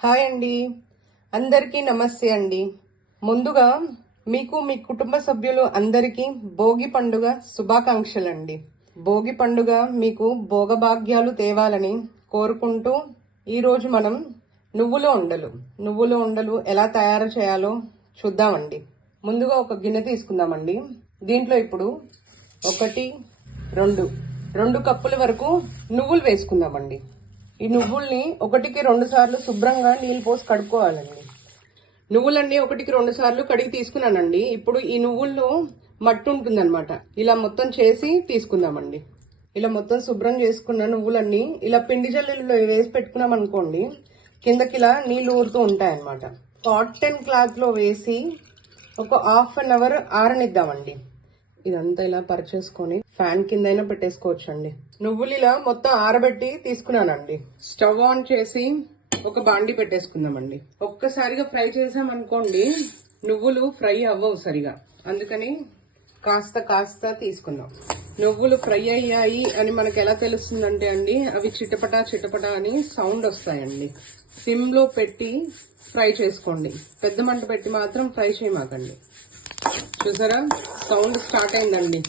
Hi అండి, అందరికీ నమస్తే అండి. ముందుగా మీకు మీ కుటుంబ సభ్యులు అందరికీ భోగి పండుగ శుభాకాంక్షలండి. భోగి పండుగ మీకు భోగభాగ్యాలు తేవాలని కోరుకుంటూ ఈరోజు మనం నువ్వుల ఉండలు ఎలా తయారు చేయాలో చూద్దామండి. ముందుగా ఒక గిన్నె తీసుకుందామండి. దీంట్లో ఇప్పుడు 1, 2 కప్పుల వరకు నువ్వులు వేసుకుందామండి. ఈ నువ్వుల్ని 1కి 2 సార్లు శుభ్రంగా నీళ్ళు పోసి కడుక్కోవాలండి. నువ్వులన్నీ 1కి 2 సార్లు కడిగి తీసుకున్నానండి. ఇప్పుడు ఈ నువ్వుల్లో మట్టి ఉంటుందన్నమాట. ఇలా మొత్తం చేసి తీసుకుందామండి. ఇలా మొత్తం శుభ్రం చేసుకున్న నువ్వులన్నీ ఇలా పిండి జల్లెల్లో వేసి పెట్టుకున్నాం అనుకోండి, కిందకి ఇలా నీళ్లు ఊరుతూ ఉంటాయన్నమాట. కాటన్ క్లాత్ లో వేసి ఒక హాఫ్ అన్ అవర్ ఆరనిద్దామండి. ఇదంతా ఇలా పరిచేసుకొని ఫ్యాన్ కిందైనా పెట్టేసుకోవచ్చు అండి. నువ్వులు ఇలా మొత్తం ఆరబెట్టి తీసుకున్నానండి. స్టవ్ ఆన్ చేసి ఒక బాండి పెట్టేసుకుందామండి. ఒక్కసారిగా ఫ్రై చేసామనుకోండి నువ్వులు ఫ్రై అవ్వవు సరిగా, అందుకని కాస్త తీసుకుందాం. నువ్వులు ఫ్రై అయ్యాయి అని మనకు ఎలా తెలుస్తుందంటే అండి, అవి చిటపటా అని సౌండ్ వస్తాయండి. సిమ్ లో పెట్టి ఫ్రై చేసుకోండి, పెద్ద మంట పెట్టి మాత్రం ఫ్రై చేయమాకండి. చూసారా, సౌండ్ స్టార్ట్ అయిందండి.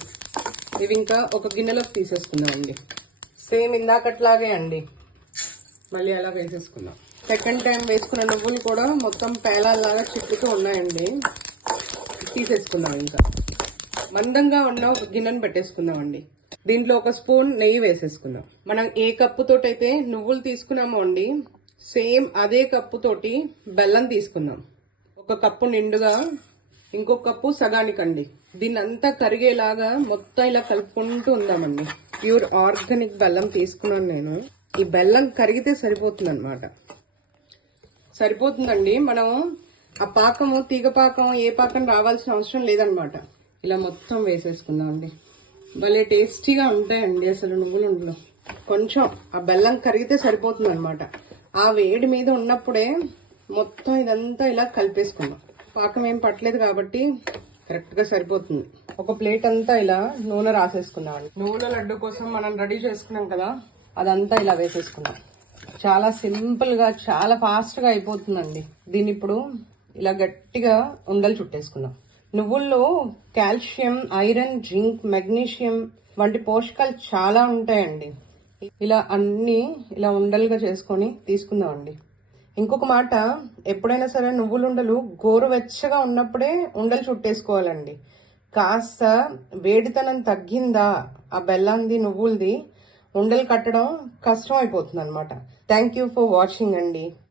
ఇవి ఇంకా ఒక గిన్నెలోకి తీసేసుకుందామండి. సేమ్ ఇందాకట్లాగే అండి, మళ్ళీ అలా వేసేసుకుందాం. సెకండ్ టైం వేసుకున్న నువ్వులు కూడా మొత్తం పేలాల్లాగా చిక్కుతూ ఉన్నాయండి. తీసేసుకుందాం. ఇంకా మందంగా ఉన్న ఒక గిన్నెను పెట్టేసుకుందామండి. దీంట్లో 1 స్పూన్ నెయ్యి వేసేసుకుందాం. మనం ఏ కప్పుతోటైతే నువ్వులు తీసుకున్నామో అండి, సేమ్ అదే కప్పుతోటి బెల్లం తీసుకుందాం. 1 కప్పు నిండుగా, ఇంకొక కప్పు సగానికండి. దీన్ని అంతా కరిగేలాగా మొత్తం ఇలా కలుపుకుంటూ ఉందామండి. ప్యూర్ ఆర్గానిక్ బెల్లం తీసుకున్నాను నేను. ఈ బెల్లం కరిగితే సరిపోతుందండి. మనం ఆ పాకము తీగ పాకం ఏ పాకం రావాల్సిన అవసరం లేదనమాట. ఇలా మొత్తం వేసేసుకుందాం అండి. భలే టేస్టీగా ఉంటాయండి అసలు నువ్వులుండలు. కొంచెం ఆ బెల్లం కరిగితే సరిపోతుంది అనమాట. ఆ వేడి మీద ఉన్నప్పుడే మొత్తం ఇదంతా ఇలా కలిపేసుకుందాం. పాకం ఏం పట్టలేదు కాబట్టి కరెక్ట్ గా సరిపోతుంది. ఒక ప్లేట్ అంతా ఇలా నూనె రాసేసుకుందామండి. నువ్వుల లడ్డు కోసం మనం రెడీ చేసుకున్నాం కదా, అదంతా ఇలా వేసేసుకుందాం. చాలా సింపుల్ గా, చాలా ఫాస్ట్ గా అయిపోతుందండి. దీన్ని ఇప్పుడు ఇలా గట్టిగా ఉండలు చుట్టేసుకుందాం. నువ్వుల్లో కాల్షియం, ఐరన్, జింక్, మెగ్నీషియం వంటి పోషకాలు చాలా ఉంటాయండి. ఇలా అన్ని ఇలా ఉండలుగా చేసుకొని తీసుకుందామండి. ఇంకొక మాట, ఎప్పుడైనా సరే నువ్వులుండలు గోరువెచ్చగా ఉన్నప్పుడే ఉండలు చుట్టేసుకోవాలండి. కాస్త వేడితనం తగ్గిందా ఆ బెల్లంది, నువ్వులది, ఉండలు కట్టడం కష్టం అయిపోతుంది అనమాట. థ్యాంక్ యూ ఫర్ వాచింగ్ అండి.